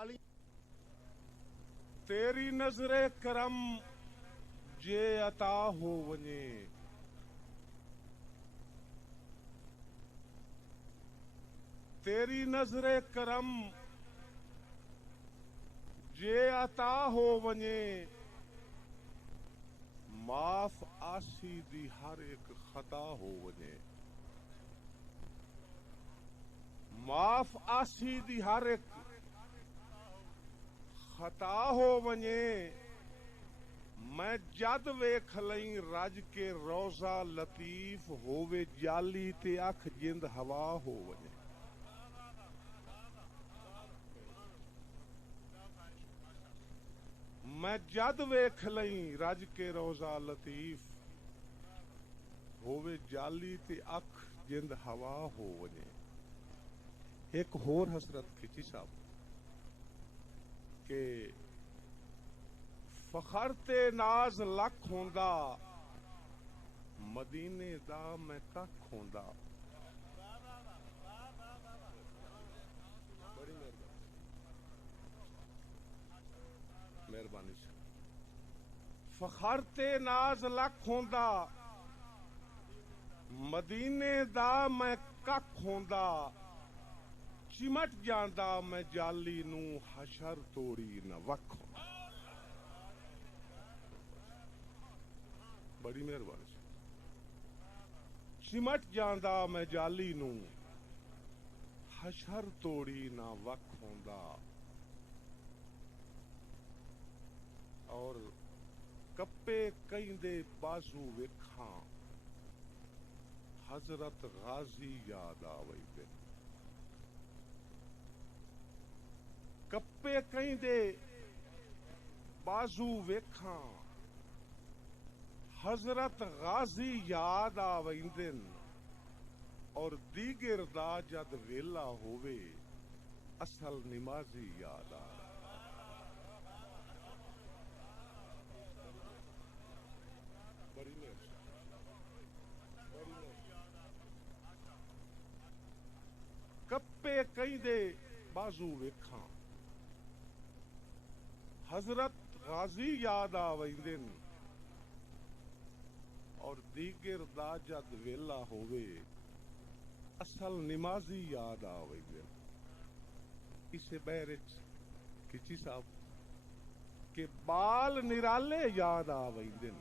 गाली तेरी नजर करम जे अता हो वञे तेरी नजर करम जे अता हो वञे माफ़ आसी दी हर एक खता हो वञे माफ़ आसी दी हर एक खता हो वञे मैं जद वेख लई रज के रोज़ा लतीफ होवे जाली ते अख जिंद हवा हो वञे मैं जद वेख लई रज के रोज़ा लतीफ होवे जाली ते अख जिंद हवा हो वञे। एक होर हसरत खिची साहब के फखर ते नाज लख होंदा मदीने दा मैं कख होंदा। बड़ी मेहरबानी से फखर ते नाज लख होंदा मदीने दा मैं कख होंदा चिमट जांदा मैं जाली नू हशर तोड़ी न वख होंदा। बड़ी मेहरबानी से चिमट जांदा मैं जाली नू हशर तोड़ी ना वख होंदा। और कप्पे कईंदे बाजू वेखां हजरत गाजी याद आवे कप्पे कईंदे बाजू वेखां हजरत गाजी याद आवेंदन और दीगर दा जद वेला होवे असल निमाजी याद आ। कप्पे कईंदे बाजू वेखां हजरत गाजी याद आवेंदन और दीगर दा जद वेला होवे असल निमाजी याद आवेंदन। इसे बैरिच किची साहब के बाल निराले याद आवेंदन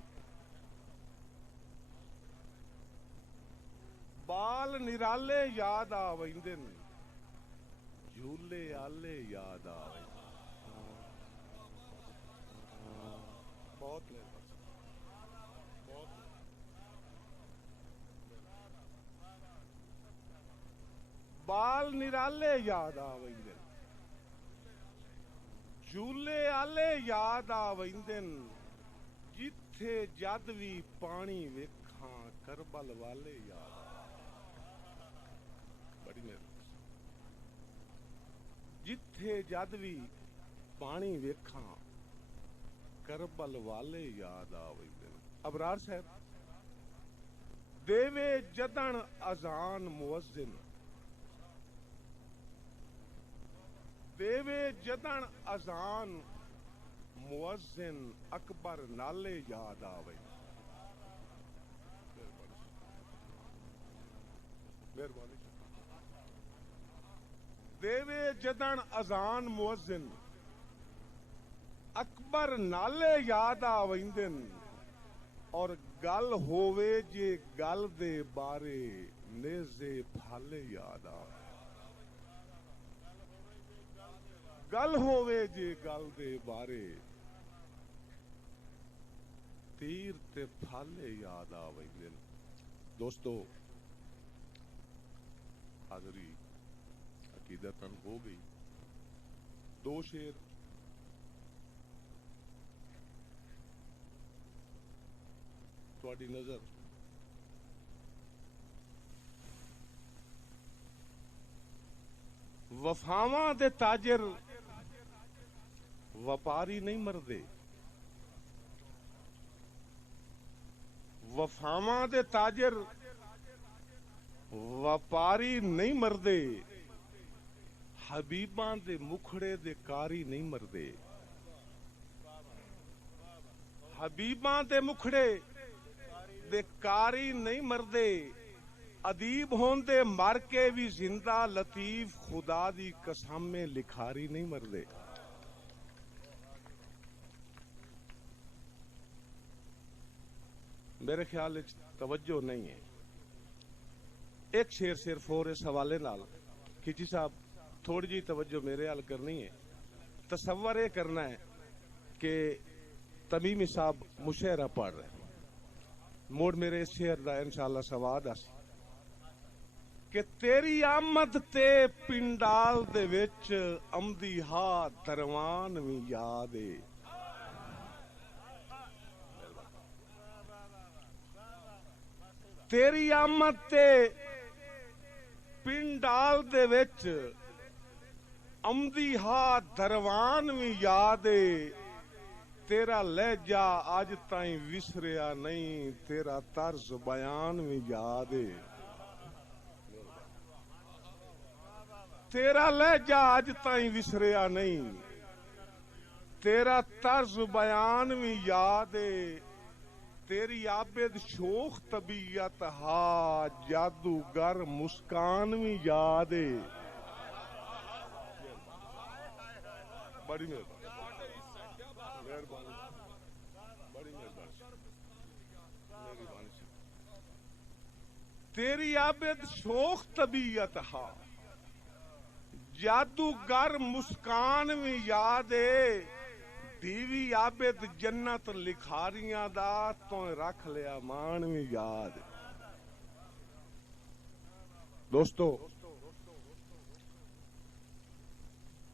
बाल निराले याद आवेंदन झूले आले याद आवेंदन। बहुत बाल निराले याद आवेंदन झूले आले याद आवेंदन जिथे जद भी पानी वेखां करबल वाले याद बड़ी मेहरबानी जिथे जद भी पानी वेखां करबल वाले याद आवेंदन। अबरार साहब देवे जदन अजान मुअज्जिन देवे जदन अजान मुअज्जिन अकबर नाले याद आवे। मेहरबानी देवे जदन अजान मुअज्जिन अकबर नाले याद आवेंदन और गल होवे जे गल दे बारे नेज़े फाले याद आवे। गल होवे जे गल दे बारे तीर ते फाले याद आवेंदन। दोस्तों हाज़री अकीदतन हो गई। दो शेर तुहाडी नजर वफावां दे ताजर वपारी नहीं मरदे वफावां दे ताजर वपारी नहीं मरदे حبیباں دے مکھڑے دے کاری نہیں مردے، حبیباں دے مکھڑے دے کاری نہیں مردے، ادیب ہوندے مر کے بھی زندہ لطیف خدا دی قسم میں لکھاری نہیں مردے۔ میرے خیال وچ توجہ نہیں ہے۔ ایک شعر صرف اور اس حوالے نال کھچی صاحب تھوڑی جی توجہ میرے حال کرنی ہے۔ تصور یہ کرنا ہے کہ تمیمی صاحب مشاعرہ پڑھ رہے ہیں، موڑ میرے اس شعر دا انشاءاللہ سواد آسی کہ تیری آمد تے پنڈال دے وچ امدی ہا دروان وی یاد ہے۔ تیری آمد تے پنڈال دے وچ امدی ہا دروان وی یاد ہے، تیرا لہجہ آج تائیں وسریا نہیں، تیرا طرز بیان وی یاد ہے۔ تیرا لہجہ آج تائیں وسریا نہیں، تیرا طرز بیان وی یاد ہے، تیری عابد شوخ طبیعت ہا جادوگر مسکان وی یاد ہے۔ بڑی مہربانی، بڑی مہربانی، تیری عابد شوخ طبیعت ہا جادوگر مسکان وی یاد ہے، دیوی عابد جنت لکھاریاں دا تو رکھ لیا مان وی یاد ہے۔ دوستو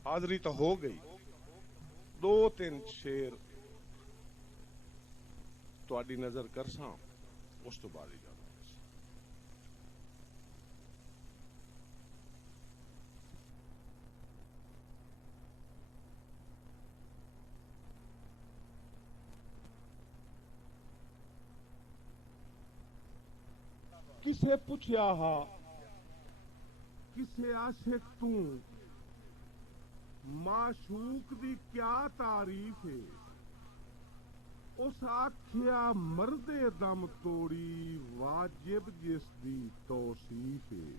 حاضری تو ہو گئی، دو تین شیر تہاڈی نظر کرساں اس تو بعد ہی جانا۔ کسے پوچھیا ہا کسے عاشق تو معشوق دی کیا تعریف ہے، اس آکھیا مرد دم توڑی واجب جس دی توصیف ہے،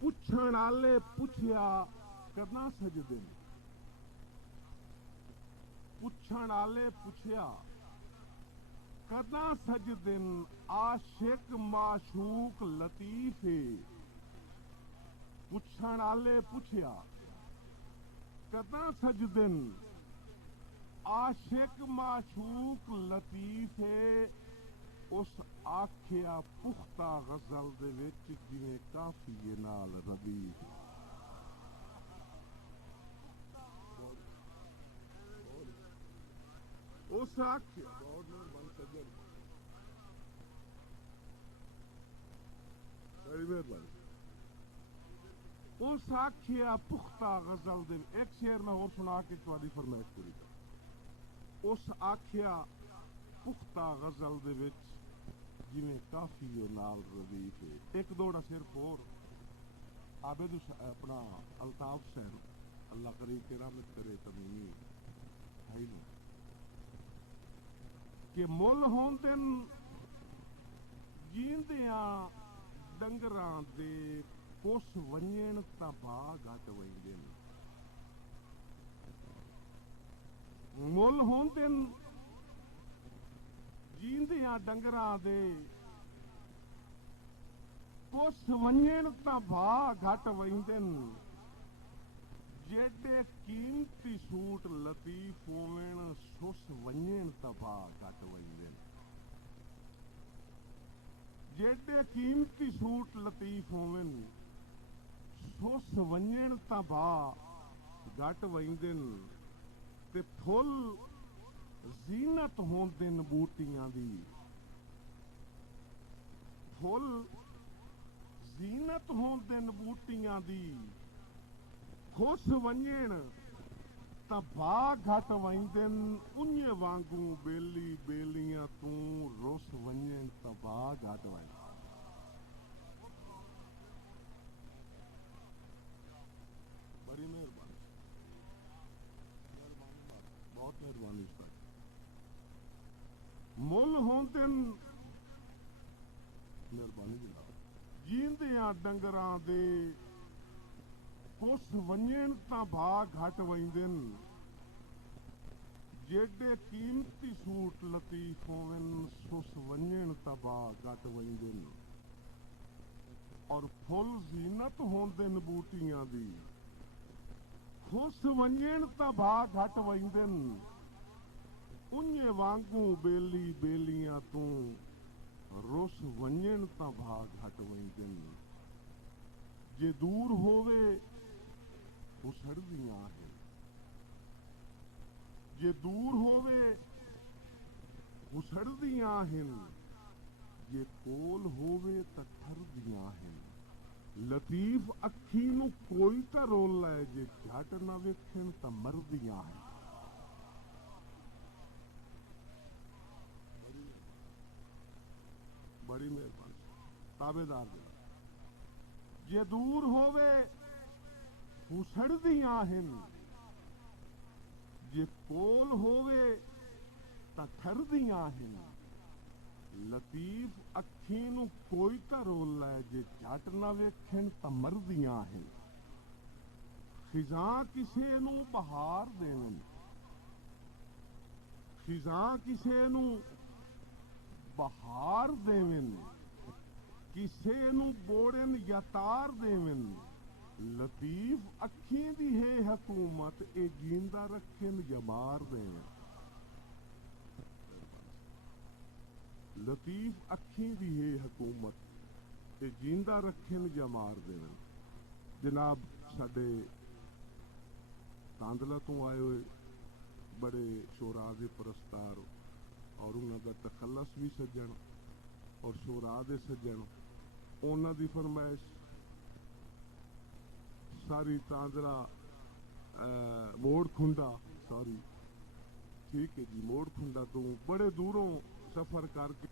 پوچھن آلے پوچھیا کداں سجدے، پوچھن آلے پوچھیا کداں سجدن عاشق معشوق لطیف ہے، پوچھن آلے پوچھیا کداں سجدن عاشق معشوق لطیف ہے، اس آکھیا پختہ غزل دے وچ جویں کافیے نال ردیف۔ اس آکھیا اس آکھیا پختہ غزل دے، ایک شعر میں اور سنا کے تہاڈی فرمائش پوری کر، اس آکھیا پختہ غزل دے وچ جویں کافیے نال ردیف ہے۔ ایک دوڑا صرف اور عابد اپنا الطاف حسین اللہ قریب کے رحمت کرے تمیمی بھائی نے کہ مل ہوندن جیندیاں ڈنگراں دے کس ونجن تا بھا گھٹ ویندن، مل ہوندن جیندیاں ڈنگراں دے کس ونجن تا بھا گھٹ ویندن، جیڈے قیمتی سوٹ لطیف ہوون سس ونجن تا بھا گھٹ ویندن، جیڈے قیمتی سوٹ لطیف ہوون سس ونجن تا بھا گھٹ ویندن، تے پھل زینت ہوندن بوٹیاں دی، پھل زینت ہوندن بوٹیاں دی، خوش ونجن تا بھا گھٹ ویندن، انجے وانگوں بیلی بیلیاں تو رس ونجن تا بھا گھٹ ویندن۔ होंदे मेहरबानी जनाब जींदियां डंगरां दे कुछ वंजण तां भाग घट वंदे जेडे कीमती सूट लतीफ होवन सुस वंजण तां भाग घट वंदे और फुल जीनत होंदे बूटियां दी खुश वंजण तां भाग घट वंदे उन्ने वांगू बेली बेलियां तू रुस वंजण तां भाग घट वंदे जे दूर होवे उछड़दियां है जे दूर होवे उछड़दियां हैं जे कोल होवे तां ठरदियां हैं लतीफ अखी नूं कोई तां रोल लै जे झट ना वेखण तां मरदियां हैं बड़ी मेहरबानी ताबेदार जे दूर होवे उछड़दियां हैं जे कोल होवे तां ठरदियां हैं लतीफ अखी नूं कोई तां रोल लै जे झट ना वेखण तां मरदियां हैं खिजां किसे नूं बहार देवन खिजां किसे नूं बहार देवन किसे नूं बोड़न यतार देवन लतीफ अखी दी है हकूमत ए जींदा रखन या मार देवन लतीफ अखी दी है हकूमत ए जींदा रखन या मार देवन जनाब साडे तांदला तो आए हुए बड़े शोरा दे परस्तार और उन्होंने तखलस भी सज्जन और शोरा दे सज्जन उन्होंने दी फरमाइश सारी तांदला मोड़ खुंडा सॉरी ठीक है जी मोड़ खुंडा तो बड़े दूरों सफर करके